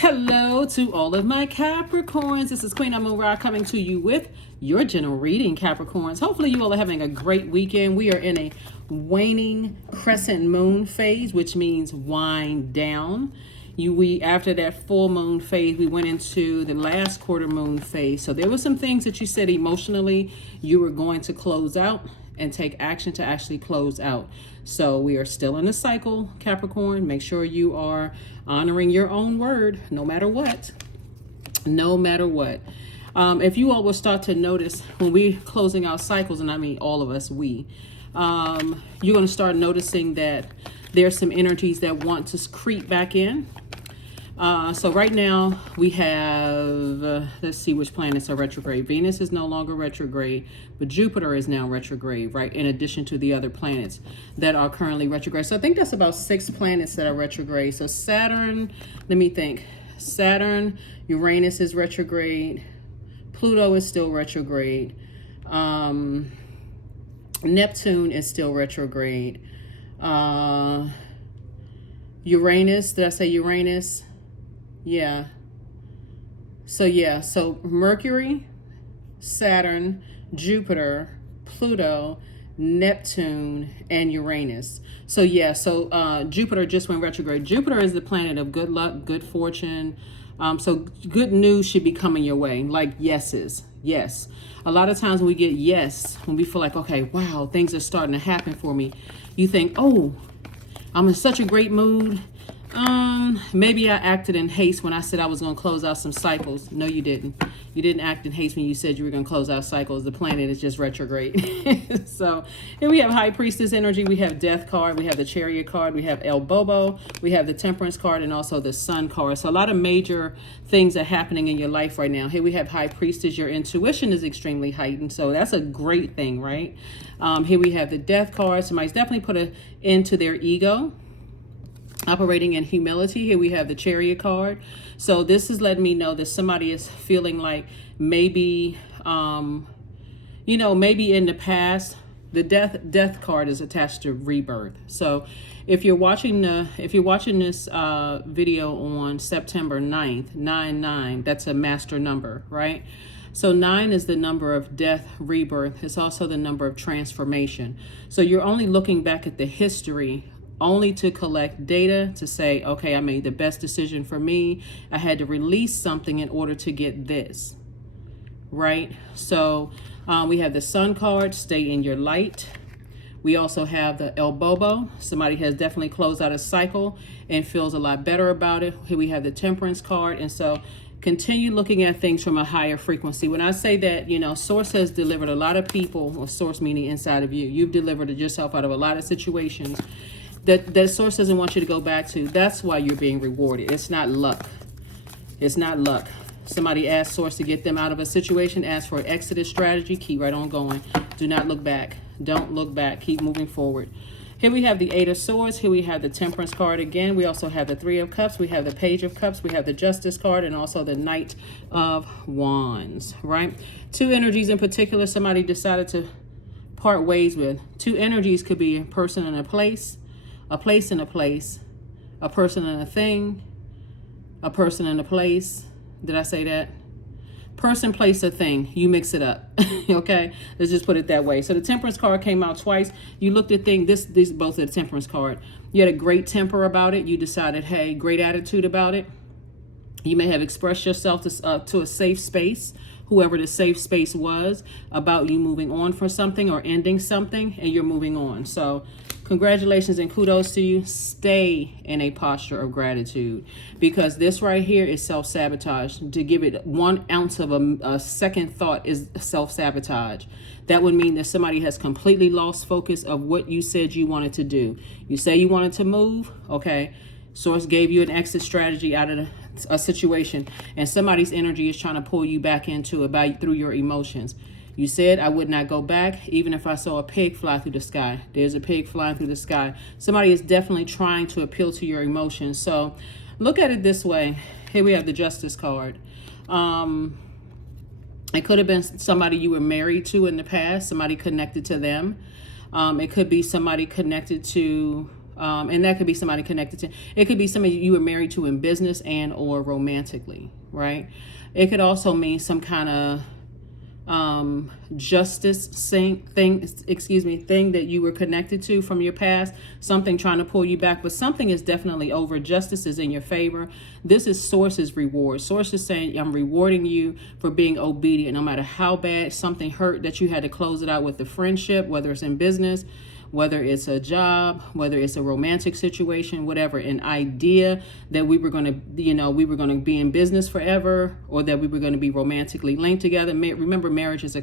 Hello to all of my Capricorns. This is Queen Amun Ra coming to you with your general reading, Capricorns. Hopefully you all are having a great weekend. We are in a waning crescent moon phase, which means wind down. After that full moon phase, we went into the last quarter moon phase. So there were some things that you said emotionally you were going to close out and take action to actually close out. So we are still in a cycle, Capricorn. Make sure you are honoring your own word, no matter what. No matter what. If you all will start to notice when we're closing out cycles, and I mean all of us, you're going to start noticing that there's some energies that want to creep back in. So right now we have, let's see which planets are retrograde. Venus is no longer retrograde, but Jupiter is now retrograde, right? In addition to the other planets that are currently retrograde. So I think that's about 6 planets that are retrograde. So Saturn, let me think. Saturn, Uranus is retrograde. Pluto is still retrograde. Neptune is still retrograde. Uranus, did I say Uranus? Yeah. So Mercury, Saturn, Jupiter, Pluto, Neptune, and Uranus. So Jupiter just went retrograde. Jupiter is the planet of good luck, good fortune. So good news should be coming your way, like yeses. Yes. A lot of times when we get yes, when we feel like, okay, wow, things are starting to happen for me, you think, oh, I'm in such a great mood. Maybe I acted in haste when I said I was going to close out some cycles. No, you didn't. You didn't act in haste when you said you were going to close out cycles. The planet is just retrograde. So here we have High Priestess energy. We have Death card. We have the Chariot card. We have El Bobo. We have the Temperance card and also the Sun card. So a lot of major things are happening in your life right now. Here we have High Priestess. Your intuition is extremely heightened. So that's a great thing, right? Here we have the Death card. Somebody's definitely put an end to their ego. Operating in humility. Here we have the Chariot card. So this is letting me know that somebody is feeling like maybe, maybe in the past, the death card is attached to rebirth. So if you're watching this video on September 9th, 9/9, that's a master number, right? So 9 is the number of death, rebirth. It's also the number of transformation. So you're only looking back at the history only to collect data to say, okay, I made the best decision for me. I had to release something in order to get this, right? So we have the Sun card, stay in your light. We also have the El Bobo. Somebody has definitely closed out a cycle and feels a lot better about it. Here we have the Temperance card. And so continue looking at things from a higher frequency. When I say that, Source has delivered a lot of people, or Source meaning inside of you. You've delivered yourself out of a lot of situations that Source doesn't want you to go back to. That's why you're being rewarded. It's not luck. It's not luck. Somebody asked Source to get them out of a situation, ask for an exodus strategy, keep right on going. Do not look back. Don't look back. Keep moving forward. Here we have the 8 of Swords. Here we have the Temperance card again. We also have the 3 of Cups. We have the Page of Cups. We have the Justice card and also the Knight of Wands, right? 2 energies in particular somebody decided to part ways with. 2 energies could be a person and a place and a place, a person and a thing, a person and a place. Did I say that? Person, place, a thing. You mix it up. Okay? Let's just put it that way. So the Temperance card came out twice. You looked at things, this both of the Temperance card. You had a great temper about it. You decided, hey, great attitude about it. You may have expressed yourself to a safe space, whoever the safe space was, about you moving on for something or ending something, and you're moving on. So congratulations and kudos to you. Stay in a posture of gratitude, because this right here is self-sabotage. To give it 1 ounce of a second thought is self-sabotage. That would mean that somebody has completely lost focus of what you said you wanted to do. You say you wanted to move, okay. Source gave you an exit strategy out of a situation, and somebody's energy is trying to pull you back into it through your emotions. You said, I would not go back, even if I saw a pig fly through the sky. There's a pig flying through the sky. Somebody is definitely trying to appeal to your emotions. So look at it this way. Here we have the Justice card. It could have been somebody you were married to in the past, somebody connected to them. It could be somebody connected to And that could be somebody connected to, it could be somebody you were married to in business and or romantically, right? It could also mean some kind of justice thing that you were connected to from your past, something trying to pull you back, but something is definitely over. Justice is in your favor. This is Source's reward. Source is saying, I'm rewarding you for being obedient, no matter how bad something hurt that you had to close it out with the friendship, whether it's in business, whether it's a job, whether it's a romantic situation, whatever, an idea that we were going to, we were going to be in business forever, or that we were going to be romantically linked together. Remember, marriage is a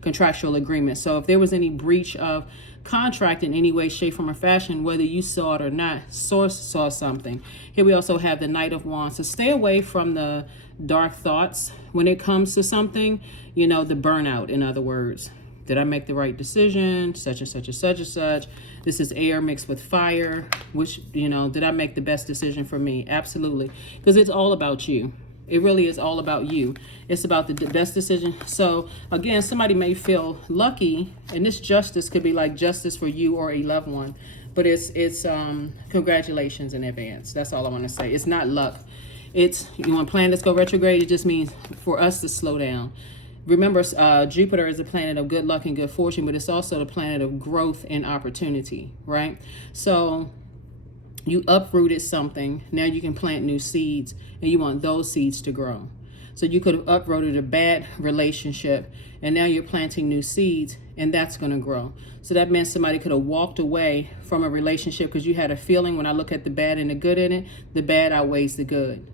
contractual agreement. So if there was any breach of contract in any way, shape, form, or fashion, whether you saw it or not, Source saw something. Here we also have the Knight of Wands. So stay away from the dark thoughts when it comes to something, the burnout, in other words. Did I make the right decision? Such and such and such and such. This is air mixed with fire. Which, did I make the best decision for me? Absolutely. Because it's all about you. It really is all about you. It's about the best decision. So again, somebody may feel lucky, and this justice could be like justice for you or a loved one. But it's congratulations in advance. That's all I want to say. It's not luck. It's, when planets go retrograde, it just means for us to slow down. Remember, Jupiter is a planet of good luck and good fortune, but it's also the planet of growth and opportunity, right? So you uprooted something. Now you can plant new seeds, and you want those seeds to grow. So you could have uprooted a bad relationship, and now you're planting new seeds, and that's going to grow. So that meant somebody could have walked away from a relationship because you had a feeling, when I look at the bad and the good in it, the bad outweighs the good.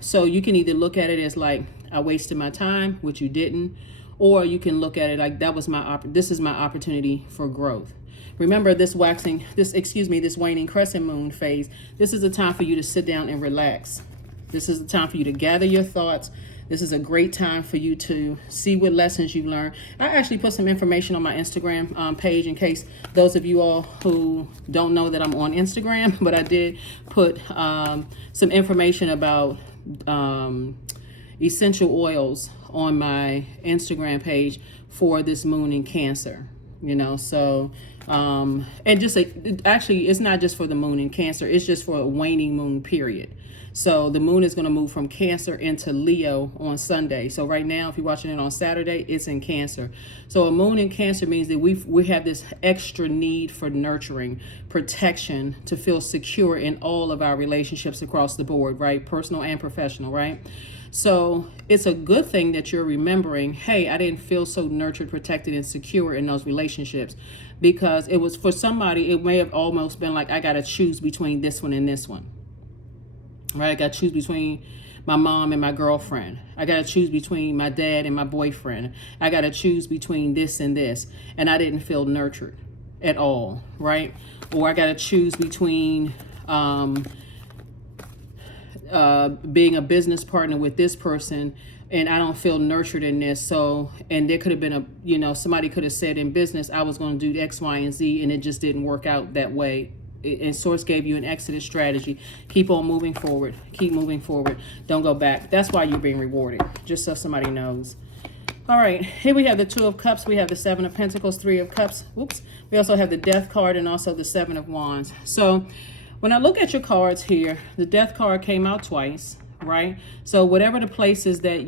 So you can either look at it as like, I wasted my time, which you didn't, or you can look at it like, this is my opportunity for growth. Remember, this waning crescent moon phase, this is a time for you to sit down and relax. This is a time for you to gather your thoughts. This is a great time for you to see what lessons you've learned. I actually put some information on my Instagram page in case those of you all who don't know that I'm on Instagram, but I did put some information about essential oils on my Instagram page for this moon in Cancer, so and just actually, it's not just for the moon in Cancer, it's just for a waning moon period. So the moon is going to move from Cancer into Leo on Sunday. So right now, if you're watching it on Saturday, it's in Cancer. So a moon in Cancer means that we have this extra need for nurturing, protection, to feel secure in all of our relationships across the board, right? Personal and professional, right? So it's a good thing that you're remembering, hey, I didn't feel so nurtured, protected, and secure in those relationships, because it was, for somebody, it may have almost been like, I got to choose between this one and this one. Right? I got to choose between my mom and my girlfriend. I got to choose between my dad and my boyfriend. I got to choose between this and this. And I didn't feel nurtured at all, right? Or I got to choose between being a business partner with this person, and I don't feel nurtured in this. So, and there could have been somebody could have said in business, I was going to do X, Y, and Z, and it just didn't work out that way. And Source gave you an exodus strategy. Keep on moving forward. Keep moving forward. Don't go back. That's why you're being rewarded, just so somebody knows. All right, here we have the Two of Cups. We have the Seven of Pentacles, Three of Cups. Whoops. We also have the Death card and also the Seven of Wands. So when I look at your cards here, the Death card came out twice, right? So whatever the places that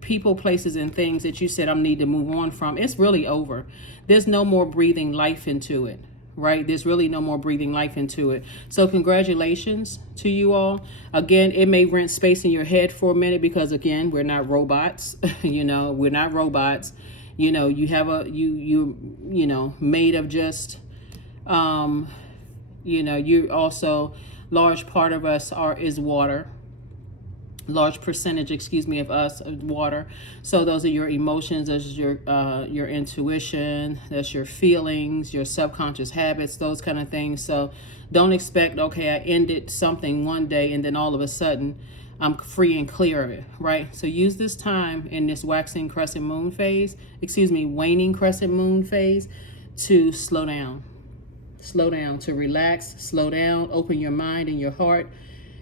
people, places, and things that you said I need to move on from, it's really over. There's no more breathing life into it. Right? There's really no more breathing life into it. So congratulations to you all. Again, it may rent space in your head for a minute because, again, we're not robots. We're not robots. You have you made of just, you're also, large part of us is water. Large percentage, of us, water. So those are your emotions, those are your intuition, that's your feelings, your subconscious habits, those kind of things. So don't expect, okay, I ended something one day and then all of a sudden I'm free and clear of it, right? So use this time in this waning crescent moon phase to slow down, to relax, slow down, open your mind and your heart.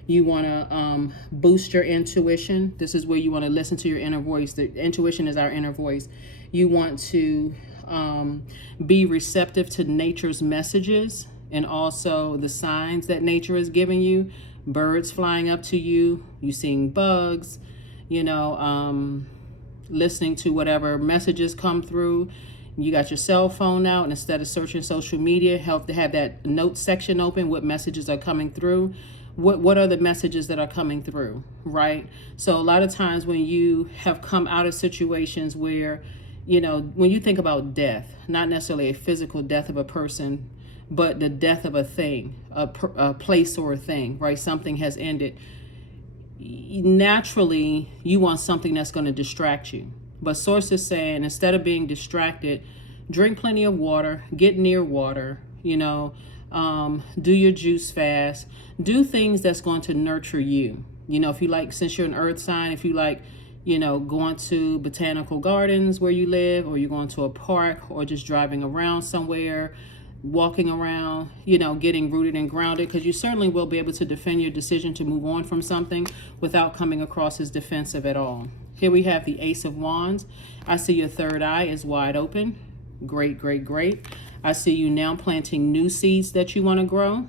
You want to boost your intuition. This is where you want to listen to your inner voice. The intuition is our inner voice. You want to be receptive to nature's messages and also the signs that nature is giving you. Birds flying up to you, you seeing bugs, listening to whatever messages come through. You got your cell phone out, and instead of searching social media, help to have that note section open. What messages are coming through? What are the messages that are coming through, right? So a lot of times when you have come out of situations where, when you think about death, not necessarily a physical death of a person, but the death of a thing, a place or a thing, right? Something has ended. Naturally, you want something that's going to distract you. But Source is saying, instead of being distracted, drink plenty of water, get near water, do your juice fast, do things that's going to nurture you. If you like, since you're an earth sign, if you like, going to botanical gardens where you live, or you're going to a park, or just driving around somewhere, walking around, getting rooted and grounded, because you certainly will be able to defend your decision to move on from something without coming across as defensive at all. Here we have the Ace of Wands. I see your third eye is wide open. Great, great, great. I see you now planting new seeds that you want to grow.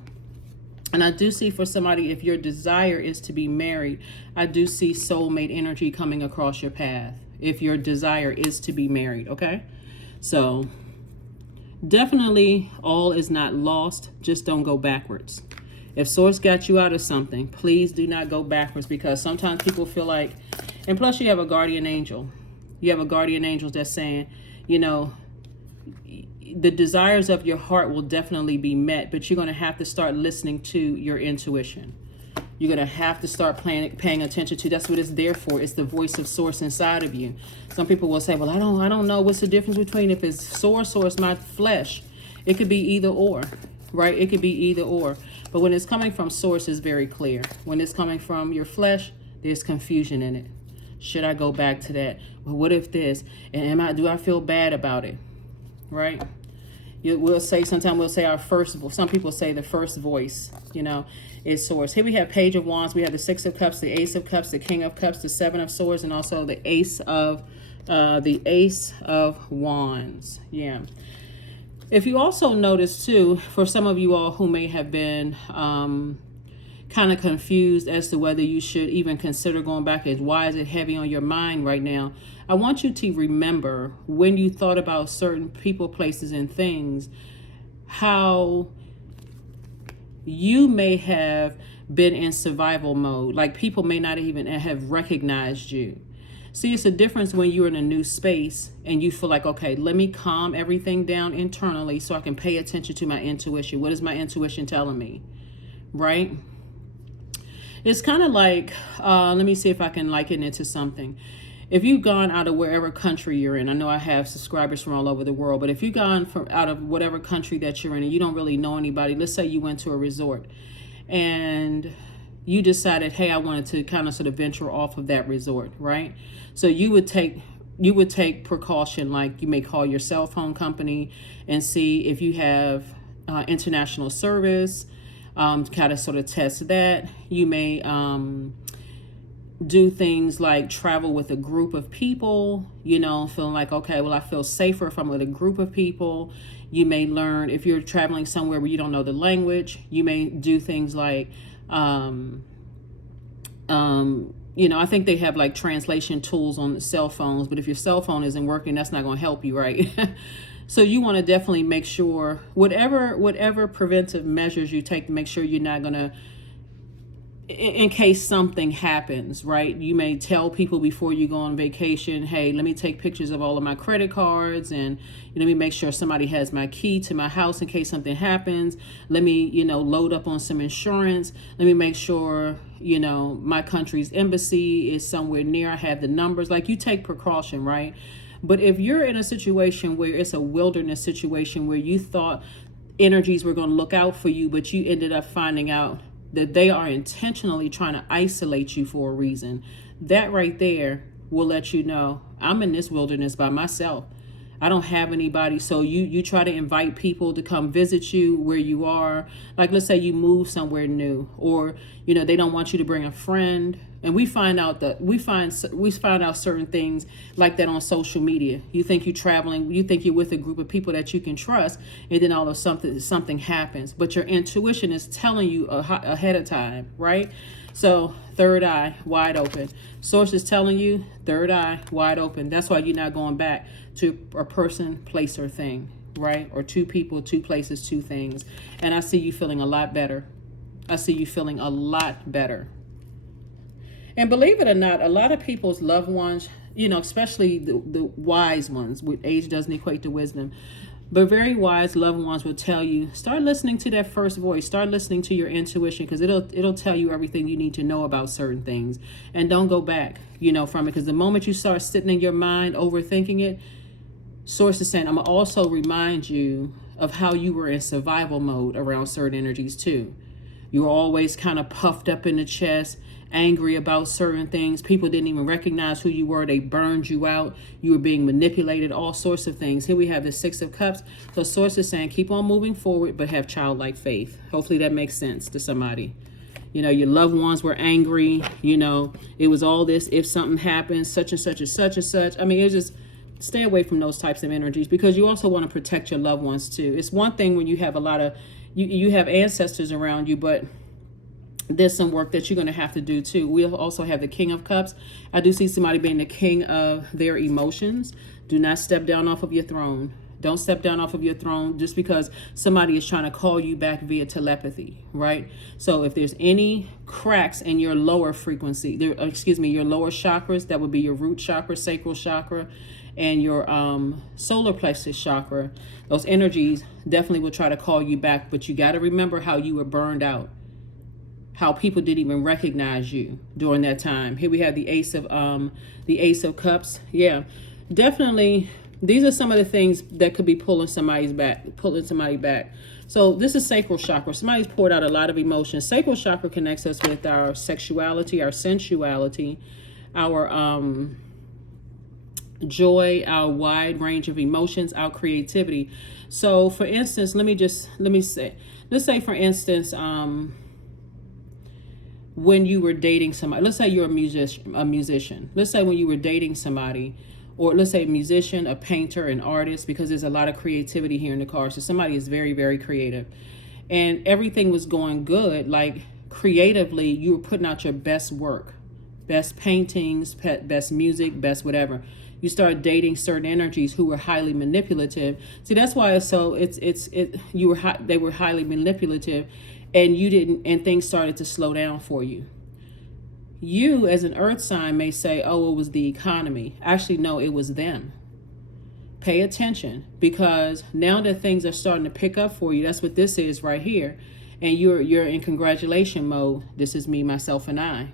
And I do see for somebody, if your desire is to be married, I do see soulmate energy coming across your path. If your desire is to be married, okay? So definitely all is not lost. Just don't go backwards. If Source got you out of something, please do not go backwards, because sometimes people feel like, and plus you have a guardian angel. You have a guardian angel that's saying, the desires of your heart will definitely be met, but you're going to have to start listening to your intuition. You're going to have to start paying attention to. That's what it's there for. It's the voice of Source inside of you. Some people will say, well, I don't know what's the difference between if it's Source or it's my flesh. It could be either or, right? It could be either or. But when it's coming from Source, it's very clear. When it's coming from your flesh, there's confusion in it. Should I go back to that? Well, what if this? And do I feel bad about it? Right? We'll say, sometimes we'll say our first, some people say the first voice, is Source. Here we have Page of Wands. We have the Six of Cups, the Ace of Cups, the King of Cups, the Seven of Swords, and also the Ace of Wands. Yeah. If you also notice too, for some of you all who may have been kind of confused as to whether you should even consider going back, as why is it heavy on your mind right now? I want you to remember when you thought about certain people, places, and things, how you may have been in survival mode. Like people may not even have recognized you. See, it's a difference when you're in a new space and you feel like, okay, let me calm everything down internally so I can pay attention to my intuition. What is my intuition telling me? Right? It's kind of like, let me see if I can liken it to something. If you've gone out of wherever country you're in, I know I have subscribers from all over the world, but if you've gone from out of whatever country that you're in and you don't really know anybody, let's say you went to a resort and you decided, hey, I wanted to kind of sort of venture off of that resort, right? So you would take precaution, like you may call your cell phone company and see if you have international service, kind of sort of test that. You may do things like travel with a group of people, feeling like, okay, well, I feel safer if I'm with a group of people. You may learn, if you're traveling somewhere where you don't know the language, you may do things like, I think they have like translation tools on the cell phones, but if your cell phone isn't working, that's not going to help you, right? So you want to definitely make sure whatever preventive measures you take to make sure you're not going to, in case something happens, right? You may tell people before you go on vacation, hey, let me take pictures of all of my credit cards and let me make sure somebody has my key to my house in case something happens. Let me, load up on some insurance. Let me make sure, my country's embassy is somewhere near. I have the numbers. Like you take precaution, right? But if you're in a situation where it's a wilderness situation where you thought energies were going to look out for you, but you ended up finding out that they are intentionally trying to isolate you for a reason, that right there will let you know, I'm in this wilderness by myself. I don't have anybody. So you try to invite people to come visit you where you are. Like, let's say you move somewhere new, or, you know, they don't want you to bring a friend. And we find out out certain things like that on social media. You think you're traveling, you think you're with a group of people that you can trust, and then all of something happens. But your intuition is telling you ahead of time, right? So third eye wide open. Source is telling you third eye wide open. That's why you're not going back to a person, place, or thing, right? Or two people, two places, two things. And I see you feeling a lot better. I see you feeling a lot better. And believe it or not, a lot of people's loved ones, you know, especially the wise ones, with age doesn't equate to wisdom, but very wise loved ones will tell you, start listening to that first voice. Start listening to your intuition, because it'll tell you everything you need to know about certain things. And don't go back, you know, from it. Because the moment you start sitting in your mind overthinking it, Source is saying, I'm going to also remind you of how you were in survival mode around certain energies too. You were always kind of puffed up in the chest, angry about certain things. People didn't even recognize who you were. They burned you out. You were being manipulated, all sorts of things. Here we have the Six of Cups. So Source is saying, keep on moving forward, but have childlike faith. Hopefully that makes sense to somebody. You know, your loved ones were angry. You know, it was all this, if something happens, such and such and such and such. I mean, it's just, stay away from those types of energies, because you also want to protect your loved ones too. It's one thing when you have a lot of, you have ancestors around you, but there's some work that you're going to have to do too. We'll also have the King of Cups. I do see somebody being the king of their emotions. Do not step down off of your throne. Don't step down off of your throne just because somebody is trying to call you back via telepathy, right? So if there's any cracks in your lower frequency, your lower chakras, that would be your root chakra, sacral chakra, and your solar plexus chakra, those energies definitely will try to call you back. But you got to remember how you were burned out, how people didn't even recognize you during that time. Here we have the Ace of Cups. Yeah, definitely. These are some of the things that could be pulling somebody back. So this is sacral chakra. Somebody's poured out a lot of emotion. Sacral chakra connects us with our sexuality, our sensuality, our joy, our wide range of emotions, our creativity. So for instance, let's say for instance, when you were dating somebody, let's say you're a musician. Let's say when you were dating somebody, or let's say a musician, a painter, an artist, because there's a lot of creativity here in the card. So somebody is very, very creative, and everything was going good. Like creatively, you were putting out your best work, best paintings, best music, best whatever. You start dating certain energies who were highly manipulative. See, that's why they were highly manipulative, and you didn't, and things started to slow down for you. You as an earth sign may say, oh, it was the economy. Actually, no, it was them. Pay attention, because now that things are starting to pick up for you, that's what this is right here. And you're in congratulation mode. This is me, myself, and I.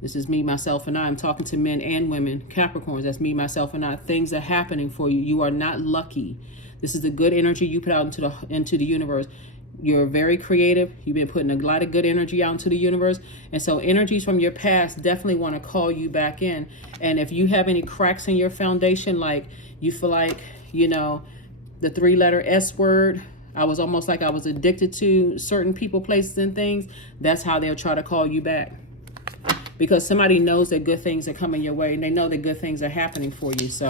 This is me, myself, and I. I'm talking to men and women, Capricorns. That's me, myself, and I. Things are happening for you. You are not lucky. This is the good energy you put out into the universe. You're very creative. You've been putting a lot of good energy out into the universe. And so energies from your past definitely want to call you back in. And if you have any cracks in your foundation, like you feel like, you know, the 3-letter S word, I was almost like I was addicted to certain people, places, and things, that's how they'll try to call you back. Because somebody knows that good things are coming your way, and they know that good things are happening for you. So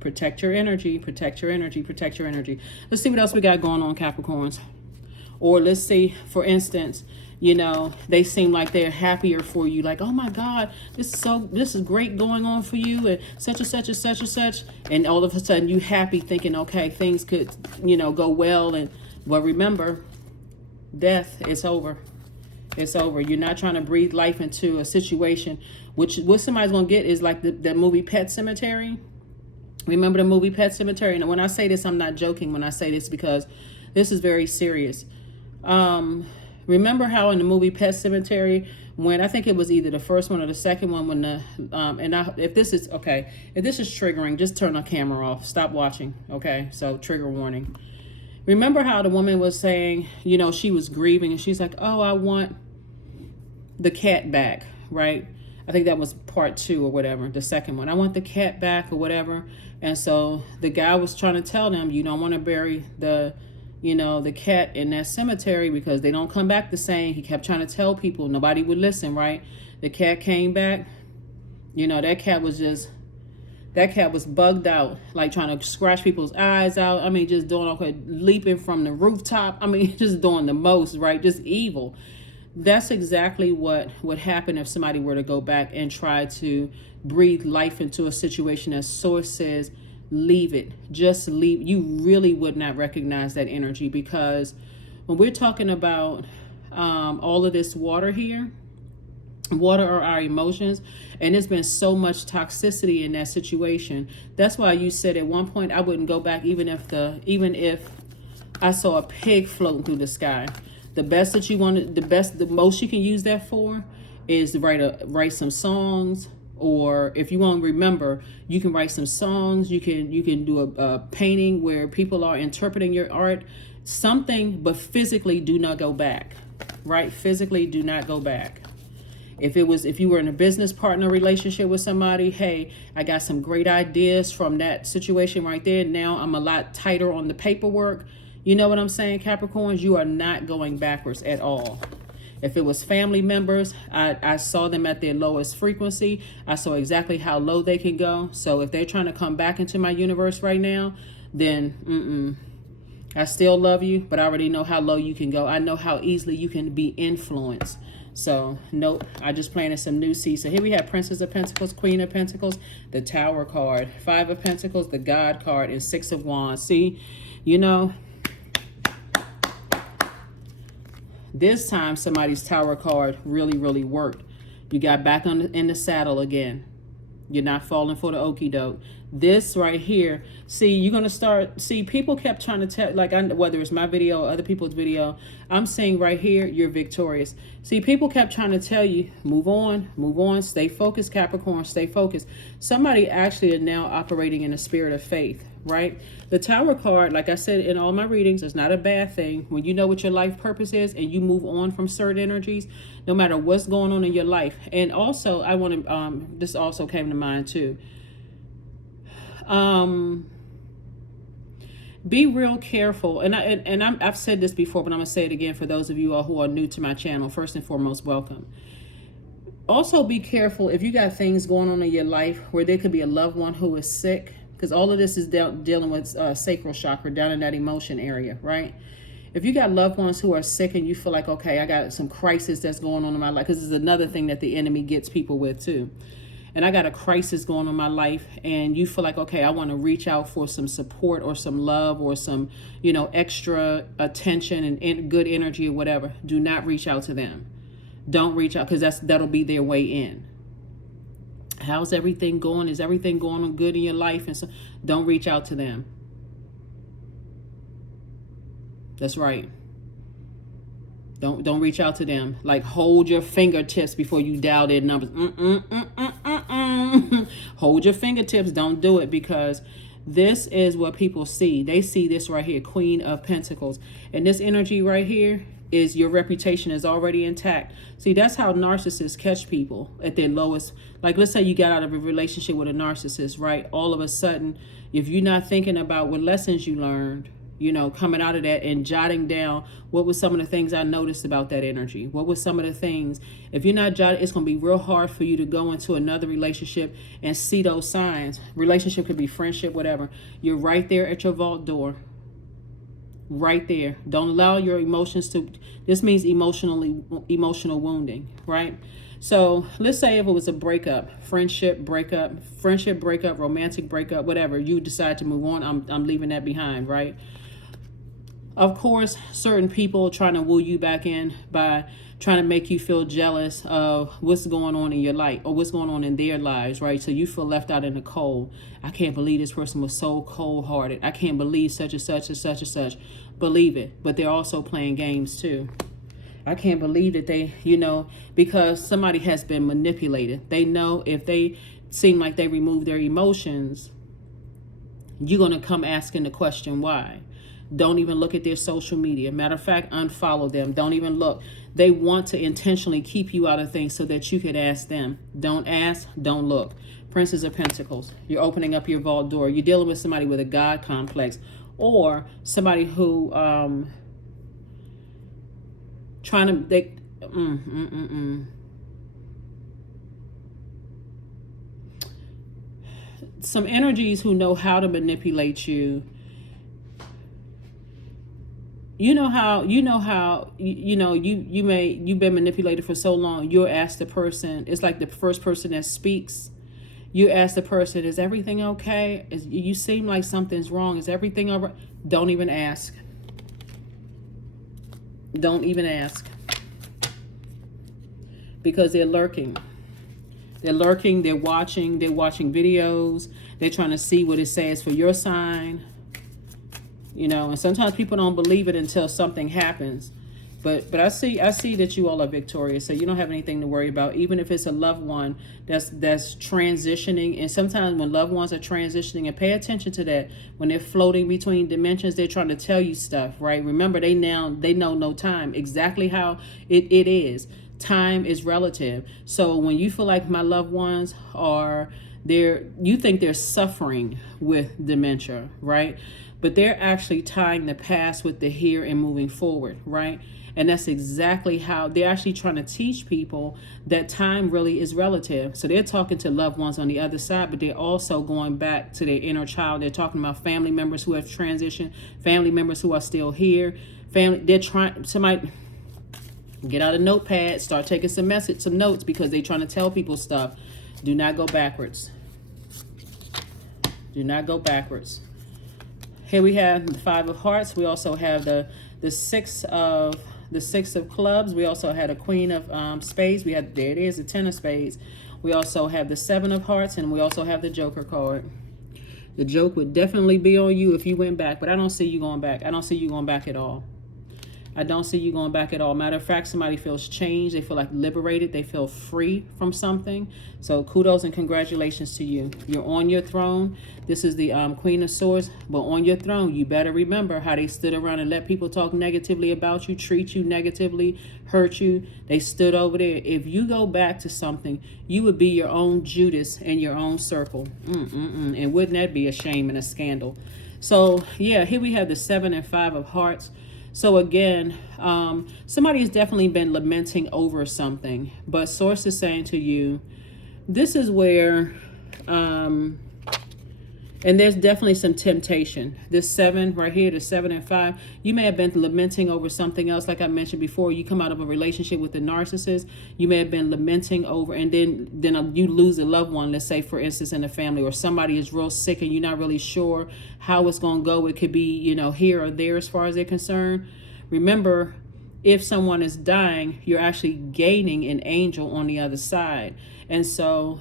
protect your energy, protect your energy, protect your energy. Let's see what else we got going on, Capricorns. Or let's see, for instance, you know, they seem like they're happier for you. Like, oh my God, this is great going on for you, and such and such and such and such. And all of a sudden you happy thinking, okay, things could, you know, go well. And well, remember, death, it's over. It's over. You're not trying to breathe life into a situation, which what somebody's going to get is like the movie Pet Sematary. Remember the movie Pet Sematary? And when I say this, I'm not joking when I say this, because this is very serious. Remember how in the movie Pet Sematary, when I think it was either the first one or the second one, when if this is triggering, just turn the camera off. Stop watching. Okay, so trigger warning. Remember how the woman was saying, you know, she was grieving, and she's like, oh, I want the cat back, right? I think that was part 2 or whatever, the second one. I want the cat back or whatever. And so the guy was trying to tell them, you don't want to bury the, the cat in that cemetery because they don't come back the same. He kept trying to tell people. Nobody would listen, right? The cat came back. That cat was bugged out, like trying to scratch people's eyes out. I mean, just doing leaping from the rooftop. I mean, just doing the most, right? Just evil. That's exactly what would happen if somebody were to go back and try to breathe life into a situation. As Source says, leave it. Just leave. You really would not recognize that energy, because when we're talking about all of this water here, water are our emotions, and there's been so much toxicity in that situation. That's why you said at one point I wouldn't go back even if I saw a pig floating through the sky. The best that you want, the most you can use that for is to write some songs, or if you want to remember, you can write some songs. You can do a painting where people are interpreting your art, something, but physically do not go back, right? Physically do not go back. If you were in a business partner relationship with somebody, hey, I got some great ideas from that situation right there. Now I'm a lot tighter on the paperwork. You know what I'm saying, Capricorns? You are not going backwards at all. If it was family members, I saw them at their lowest frequency. I saw exactly how low they can go. So if they're trying to come back into my universe right now, then I still love you, but I already know how low you can go. I know how easily you can be influenced. So nope, I just planted some new seeds. So here we have Princess of Pentacles, Queen of Pentacles, the Tower card, 5 of Pentacles, the God card, and 6 of Wands. See, this time somebody's Tower card really, really worked. You got back in the saddle again. You're not falling for the okie doke. This right here, see, you're going to start, see, people kept trying to tell, whether it's my video or other people's video, I'm saying right here, you're victorious. See, people kept trying to tell you, move on, stay focused, Capricorn, stay focused. Somebody actually are now operating in a spirit of faith, right? The Tower card, like I said in all my readings, is not a bad thing. When you know what your life purpose is and you move on from certain energies, no matter what's going on in your life. And also, I want to, this also came to mind too. Be real careful, and I've said this before, but I'm gonna say it again for those of you all who are new to my channel. First and foremost, welcome. Also, be careful if you got things going on in your life where there could be a loved one who is sick, because all of this is dealing with sacral chakra, down in that emotion area, right? If you got loved ones who are sick and you feel like, okay, I got some crisis that's going on in my life, because this is another thing that the enemy gets people with too. And I got a crisis going on in my life, and you feel like, okay, I want to reach out for some support or some love or some, extra attention and good energy or whatever. Do not reach out to them. Don't reach out, because that'll be their way in. How's everything going? Is everything going on good in your life? And so don't reach out to them. That's right. Don't reach out to them. Like, hold your fingertips before you dial their numbers. Hold your fingertips. Don't do it, because this is what people see. They see this right here, Queen of Pentacles. And this energy right here is your reputation is already intact. See, that's how narcissists catch people at their lowest. Like, let's say you got out of a relationship with a narcissist, right? All of a sudden, if you're not thinking about what lessons you learned, coming out of that and jotting down what was some of the things I noticed about that energy. What was some of the things? If you're not jotting, it's going to be real hard for you to go into another relationship and see those signs. Relationship could be friendship, whatever. You're right there at your vault door. Right there. Don't allow your emotions to, this means emotional wounding, right? So let's say if it was a breakup, friendship breakup, romantic breakup, whatever, you decide to move on, I'm leaving that behind, right? Of course, certain people trying to woo you back in by trying to make you feel jealous of what's going on in your life or what's going on in their lives, right? So you feel left out in the cold. I can't believe this person was so cold-hearted. I can't believe such and such and such and such. Believe it, but they're also playing games too. I can't believe that they, because somebody has been manipulated. They know if they seem like they remove their emotions, you're going to come asking the question why. Don't even look at their social media. Matter of fact, unfollow them. Don't even look. They want to intentionally keep you out of things so that you could ask them. Don't ask, don't look. Princess of Pentacles. You're opening up your vault door. You're dealing with somebody with a God complex, or somebody who trying to some energies who know how to manipulate you. You've been manipulated for so long. You'll ask the person, it's like the first person that speaks. You ask the person, is everything okay? You seem like something's wrong. Is everything all right? Don't even ask. Don't even ask. Because they're lurking. They're lurking, they're watching videos. They're trying to see what it says for your sign. You know, and sometimes people don't believe it until something happens. But I see that you all are victorious, so you don't have anything to worry about, even if it's a loved one that's transitioning. And sometimes when loved ones are transitioning, and pay attention to that, when they're floating between dimensions, they're trying to tell you stuff, right? Remember, they know no time, exactly how it is. Time is relative. So when you feel like my loved ones are there, you think they're suffering with dementia, right? But they're actually tying the past with the here and moving forward, right? And that's exactly how they're actually trying to teach people that time really is relative. So they're talking to loved ones on the other side, but they're also going back to their inner child. They're talking about family members who have transitioned, family members who are still here. They're trying, somebody get out a notepad, start taking some notes, because they're trying to tell people stuff. Do not go backwards. Do not go backwards. Here we have the Five of Hearts. We also have the Six of Clubs. We also had a Queen of Spades. We had, there it is, the Ten of Spades. We also have the Seven of Hearts, and we also have the Joker card. The joke would definitely be on you if you went back, but I don't see you going back. I don't see you going back at all. I don't see you going back at all. Matter of fact, somebody feels changed. They feel like liberated. They feel free from something. So kudos and congratulations to you. You're on your throne. This is the Queen of Swords. But on your throne, you better remember how they stood around and let people talk negatively about you, treat you negatively, hurt you. They stood over there. If you go back to something, you would be your own Judas in your own circle. And wouldn't that be a shame and a scandal? So, yeah, here we have the Seven and Five of Hearts. So again, somebody has definitely been lamenting over something, but Source is saying to you, this is where, and there's definitely some temptation. This Seven right here, the Seven and Five, you may have been lamenting over something else. Like I mentioned before, you come out of a relationship with a narcissist, you may have been lamenting over, and then you lose a loved one, let's say for instance in the family, or somebody is real sick and you're not really sure how it's going to go. It could be, you know, here or there as far as they're concerned. Remember, if someone is dying, you're actually gaining an angel on the other side. And so,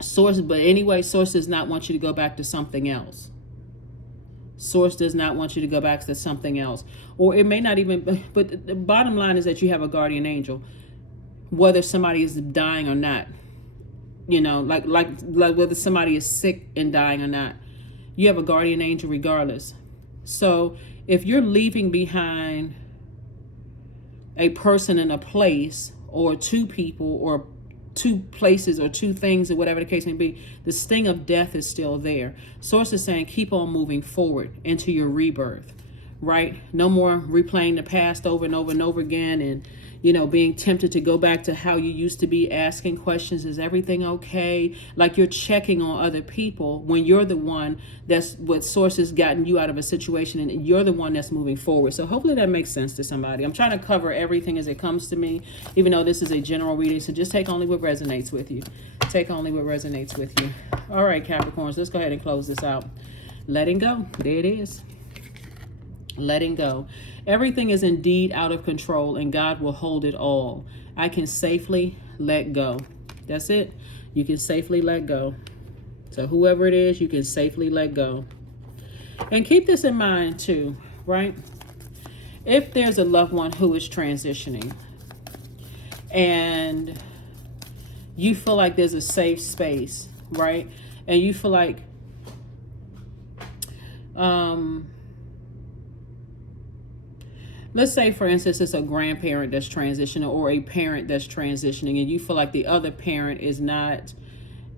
Source does not want you to go back to something else. Source does not want you to go back to something else. Or it may not even, but the bottom line is that you have a guardian angel, whether somebody is dying or not. You know, like whether somebody is sick and dying or not, you have a guardian angel regardless. So if you're leaving behind a person and a place, or two people, or two places, or two things, or whatever the case may be, the sting of death is still there. Source is saying keep on moving forward into your rebirth, right? No more replaying the past over and over and over again, and you know, being tempted to go back to how you used to be, asking questions, is everything okay? Like you're checking on other people when you're the one that's what Source has gotten you out of a situation, and you're the one that's moving forward. So hopefully that makes sense to somebody. I'm trying to cover everything as it comes to me, even though this is a general reading. So just take only what resonates with you. Take only what resonates with you. All right, Capricorns, let's go ahead and close this out. Letting go. There it is. Letting go. Everything is indeed out of control, and God will hold it all. I can safely let go. That's it. You can safely let go. So whoever it is, you can safely let go. And keep this in mind too, right? If there's a loved one who is transitioning and you feel like there's a safe space, right? And you feel like Um, let's say, for instance, it's a grandparent that's transitioning or a parent that's transitioning, and you feel like the other parent is not,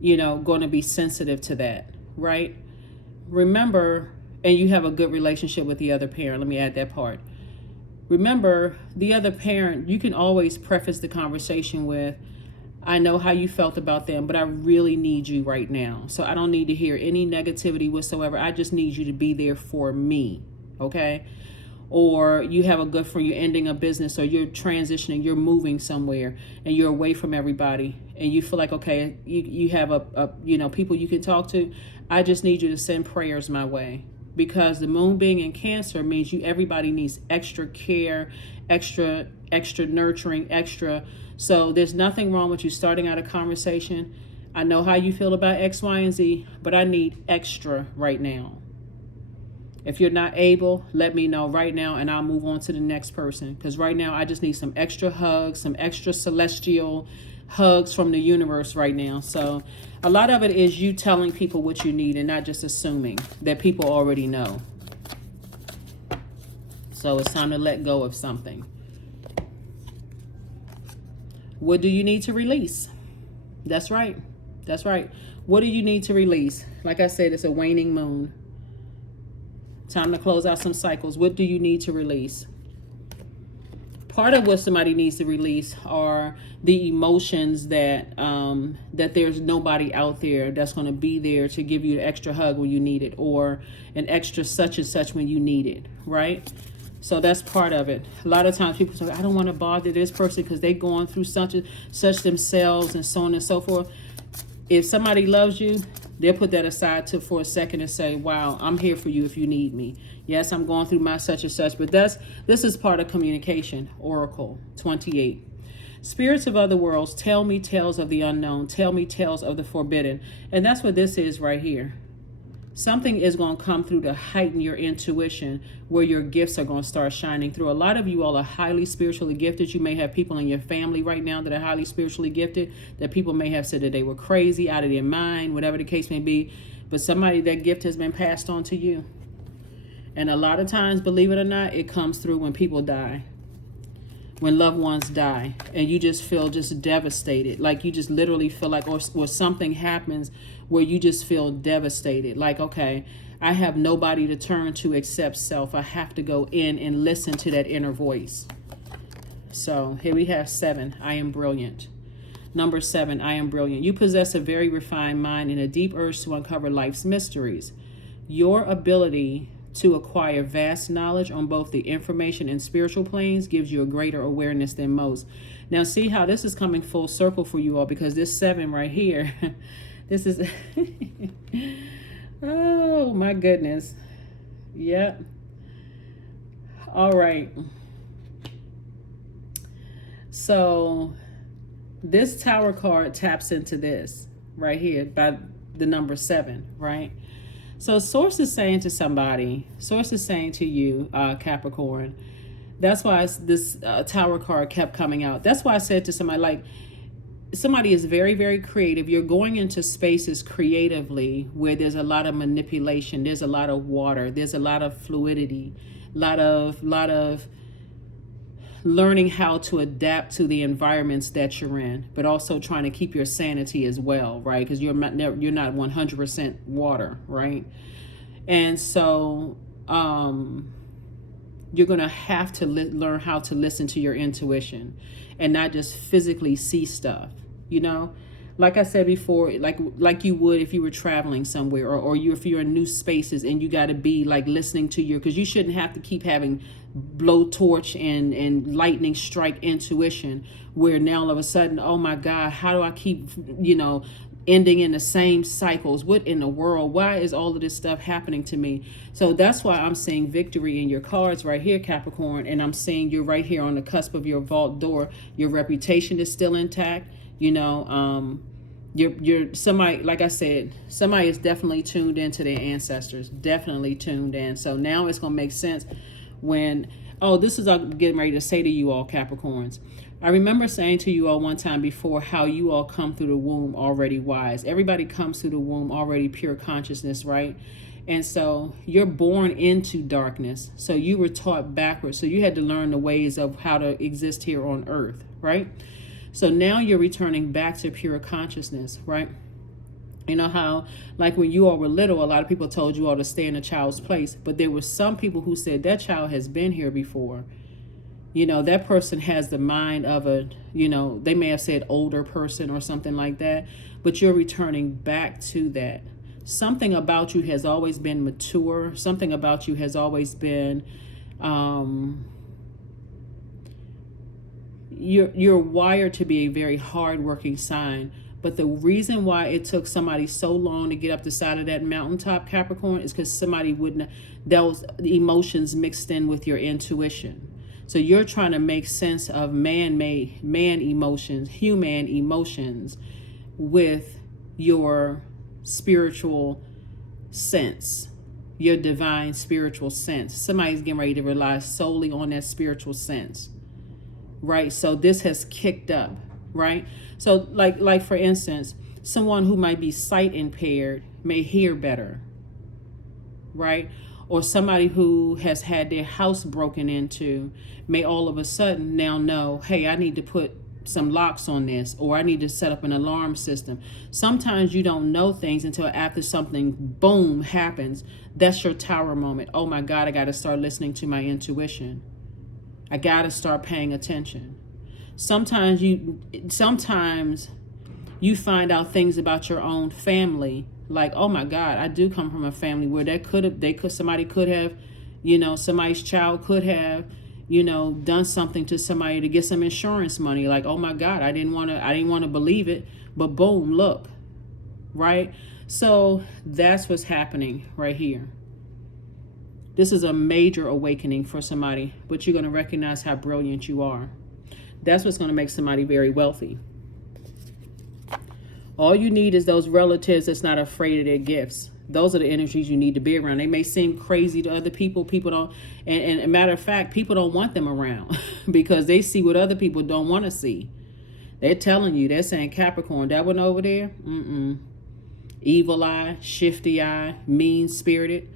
going to be sensitive to that, right? Remember, and you have a good relationship with the other parent. Let me add that part. Remember, the other parent, you can always preface the conversation with, I know how you felt about them, but I really need you right now. So I don't need to hear any negativity whatsoever. I just need you to be there for me, okay? Or you have a good friend, you're ending a business, or you're transitioning, you're moving somewhere, and you're away from everybody, and you feel like, okay, you have a people you can talk to. I just need you to send prayers my way, because the moon being in Cancer means everybody needs extra care, extra nurturing, extra. So there's nothing wrong with you starting out a conversation. I know how you feel about X, Y, and Z, but I need extra right now. If you're not able, let me know right now, and I'll move on to the next person. Because right now, I just need some extra hugs, some extra celestial hugs from the universe right now. So a lot of it is you telling people what you need and not just assuming that people already know. So it's time to let go of something. What do you need to release? That's right. That's right. What do you need to release? Like I said, it's a waning moon. Time to close out some cycles. What do you need to release? Part of what somebody needs to release are the emotions that that there's nobody out there that's going to be there to give you an extra hug when you need it, or an extra such and such when you need it, right? So that's part of it. A lot of times people say, I don't want to bother this person because they're going through such and such themselves, and so on and so forth. If somebody loves you, they'll put that aside for a second and say, wow, I'm here for you if you need me. Yes, I'm going through my such and such, but this is part of communication. Oracle 28. Spirits of other worlds, tell me tales of the unknown. Tell me tales of the forbidden. And that's what this is right here. Something is going to come through to heighten your intuition, where your gifts are going to start shining through. A lot of you all are highly spiritually gifted. You may have people in your family right now that are highly spiritually gifted, that people may have said that they were crazy, out of their mind, whatever the case may be. But somebody, that gift has been passed on to you. And a lot of times, believe it or not, it comes through when people die. When loved ones die, and you just feel just devastated. Like you just literally feel like, or something happens where you just feel devastated. Like, okay, I have nobody to turn to except self. I have to go in and listen to that inner voice. So here we have 7. I am brilliant. Number 7, I am brilliant. You possess a very refined mind and a deep urge to uncover life's mysteries. Your ability to acquire vast knowledge on both the information and spiritual planes gives you a greater awareness than most. Now see how this is coming full circle for you all, because this 7 right here, this is, oh my goodness. Yep. All right. So this Tower card taps into this right here by the number 7, right? So Source is saying to somebody, Source is saying to you, Capricorn, that's why this Tower card kept coming out. That's why I said to somebody, like, somebody is very, very creative. You're going into spaces creatively where there's a lot of manipulation. There's a lot of water. There's a lot of fluidity, lot of learning how to adapt to the environments that you're in, but also trying to keep your sanity as well, right? Because you're not 100% water, right? And so you're going to have to learn how to listen to your intuition and not just physically see stuff, Like I said before, like you would if you were traveling somewhere, or if you're in new spaces, and you got to be like listening to because you shouldn't have to keep having blowtorch and lightning strike intuition, where now all of a sudden, oh my God, how do I keep, ending in the same cycles? What in the world? Why is all of this stuff happening to me? So that's why I'm seeing victory in your cards right here, Capricorn, and I'm seeing you're right here on the cusp of your vault door. Your reputation is still intact. You're somebody, like I said, somebody is definitely tuned into their ancestors, definitely tuned in. So now it's going to make sense when, this is what I'm getting ready to say to you all, Capricorns. I remember saying to you all one time before how you all come through the womb already wise. Everybody comes through the womb already pure consciousness, right? And so you're born into darkness. So you were taught backwards. So you had to learn the ways of how to exist here on earth, right? So now you're returning back to pure consciousness, right? You know how, like when you all were little, a lot of people told you all to stay in a child's place. But there were some people who said that child has been here before. You know, that person has the mind of a, you know, they may have said older person or something like that. But you're returning back to that. Something about you has always been mature. Something about you has always been, you're wired to be a very hardworking sign. But the reason why it took somebody so long to get up the side of that mountaintop, Capricorn, is because somebody wouldn't, those emotions mixed in with your intuition. So you're trying to make sense of man emotions, human emotions, with your spiritual sense, your divine spiritual sense. Somebody's getting ready to rely solely on that spiritual sense, right? So this has kicked up, right? So like for instance, someone who might be sight impaired may hear better, right? Or somebody who has had their house broken into may all of a sudden now know, hey, I need to put some locks on this, or I need to set up an alarm system. Sometimes you don't know things until after something, boom, happens. That's your tower moment. Oh my God, I got to start listening to my intuition. I got to start paying attention. Sometimes you find out things about your own family, like, oh my God, I do come from a family where somebody could have, you know, somebody's child could have, you know, done something to somebody to get some insurance money. Like, oh my God, I didn't want to believe it, but boom, look, right? So that's what's happening right here. This is a major awakening for somebody, but you're going to recognize how brilliant you are. That's what's going to make somebody very wealthy. All you need is those relatives that's not afraid of their gifts. Those are the energies you need to be around. They may seem crazy to other people. People don't, and a matter of fact, people don't want them around because they see what other people don't want to see. They're telling you, they're saying, Capricorn, that one over there, evil eye, shifty eye, mean-spirited.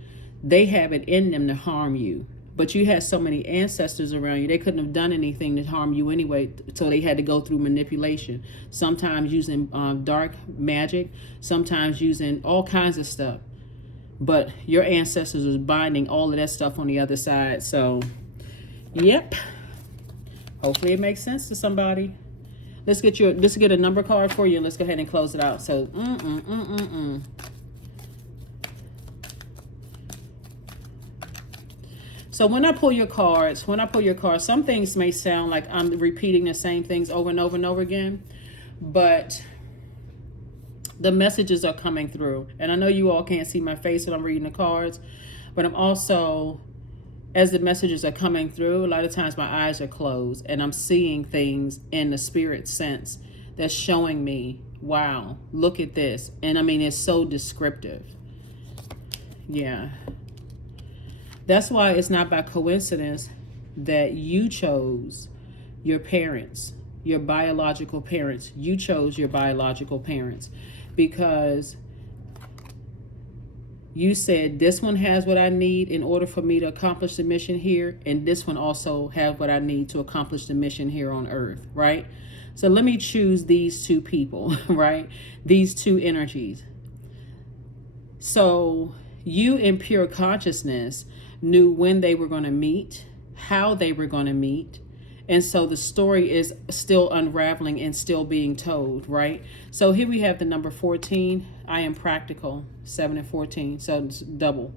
They have it in them to harm you. But you had so many ancestors around you, they couldn't have done anything to harm you anyway, so they had to go through manipulation. Sometimes using dark magic, sometimes using all kinds of stuff. But your ancestors was binding all of that stuff on the other side. So, yep. Hopefully it makes sense to somebody. Let's get a number card for you, and let's go ahead and close it out. So, So when I pull your cards, some things may sound like I'm repeating the same things over and over and over again, but the messages are coming through. And I know you all can't see my face when I'm reading the cards, but I'm also, as the messages are coming through, a lot of times my eyes are closed and I'm seeing things in the spirit sense that's showing me, wow, look at this. And I mean, it's so descriptive. Yeah. That's why it's not by coincidence that you chose your parents, your biological parents. You chose your biological parents because you said this one has what I need in order for me to accomplish the mission here, and this one also has what I need to accomplish the mission here on earth, right? So let me choose these two people, right? These two energies. So you in pure consciousness knew when they were going to meet, how they were going to meet. And so the story is still unraveling and still being told, right? So here we have the number 14. I am practical, 7 and 14. So it's double.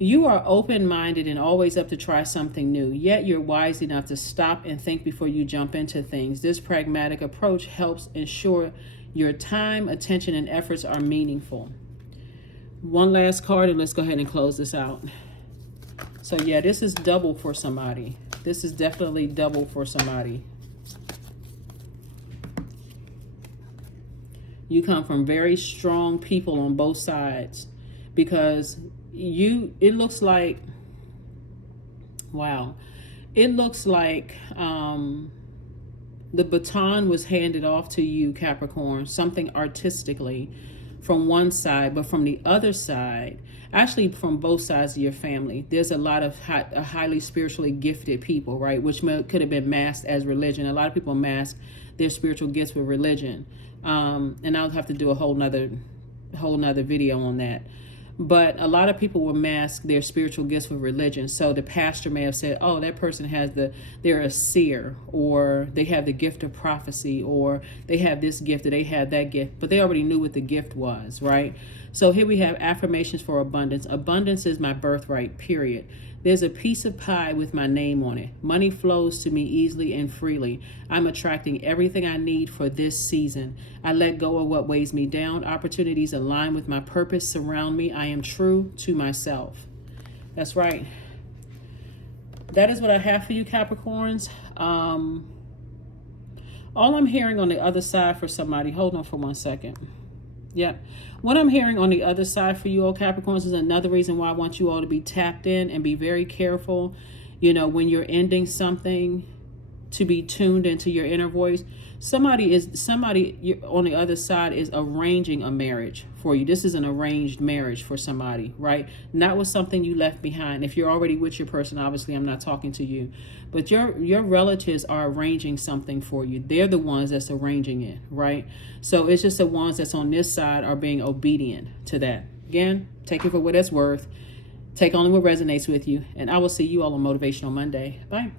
You are open-minded and always up to try something new, yet you're wise enough to stop and think before you jump into things. This pragmatic approach helps ensure your time, attention, and efforts are meaningful. One last card, and let's go ahead and close this out. So yeah, this is double for somebody. This is definitely double for somebody. You come from very strong people on both sides because it looks like, wow, it looks like the baton was handed off to you, Capricorn, something artistically from one side, but from the other side, actually from both sides of your family, there's a lot of highly spiritually gifted people, right? Which could have been masked as religion. A lot of people mask their spiritual gifts with religion. And I'll have to do a whole nother video on that. But a lot of people will mask their spiritual gifts with religion. So the pastor may have said, oh, that person they're a seer, or they have the gift of prophecy, or they have this gift, or they have that gift. But they already knew what the gift was, right? So here we have affirmations for abundance. Abundance is my birthright, period. There's a piece of pie with my name on it. Money flows to me easily and freely. I'm attracting everything I need for this season. I let go of what weighs me down. Opportunities align with my purpose surround me. I am true to myself. That's right. That is what I have for you, Capricorns. All I'm hearing on the other side for somebody, hold on for 1 second. Yeah. What I'm hearing on the other side for you all Capricorns is another reason why I want you all to be tapped in and be very careful, when you're ending something, to be tuned into your inner voice. Somebody on the other side is arranging a marriage for you. This is an arranged marriage for somebody, right? Not with something you left behind. If you're already with your person, obviously I'm not talking to you, but your relatives are arranging something for you. They're the ones that's arranging it, right? So it's just the ones that's on this side are being obedient to that. Again, take it for what it's worth. Take only what resonates with you. And I will see you all on Motivational Monday. Bye.